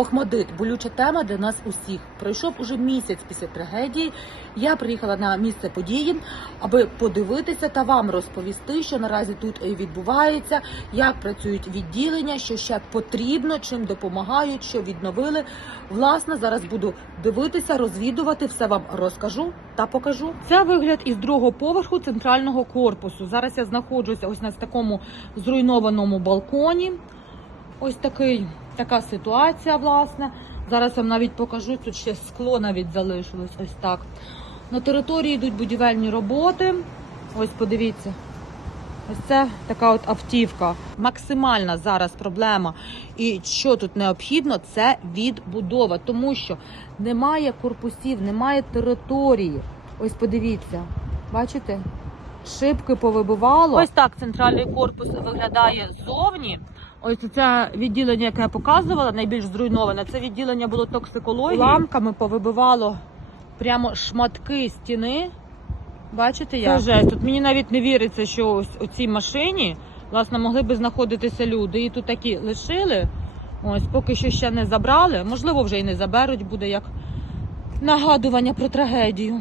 Охмадит, болюча тема для нас усіх. Пройшов уже місяць після трагедії. Я приїхала на місце події, аби подивитися та вам розповісти, що наразі тут відбувається, як працюють відділення, що ще потрібно, чим допомагають, що відновили. Власне, зараз буду дивитися, розвідувати, все вам розкажу та покажу. Це вигляд із другого поверху центрального корпусу. Зараз я знаходжуся ось на такому зруйнованому балконі. Ось такий, така ситуація, власне. Зараз вам навіть покажу, тут ще скло навіть залишилось ось так. На території йдуть будівельні роботи. Ось подивіться. Ось це така от автівка. Максимальна зараз проблема. І що тут необхідно, це відбудова, тому що немає корпусів, немає території. Ось подивіться, бачите? Шибки повибивало. Ось так центральний корпус виглядає ззовні. Ось це відділення, яке я показувала, найбільш зруйноване. Це відділення було токсикології. Ламками повибивало прямо шматки стіни. Бачите, як? Це жесть. Тут мені навіть не віриться, що ось у цій машині власне могли би знаходитися люди. І тут такі лишили. Ось, поки що ще не забрали. Можливо, вже і не заберуть, буде як нагадування про трагедію.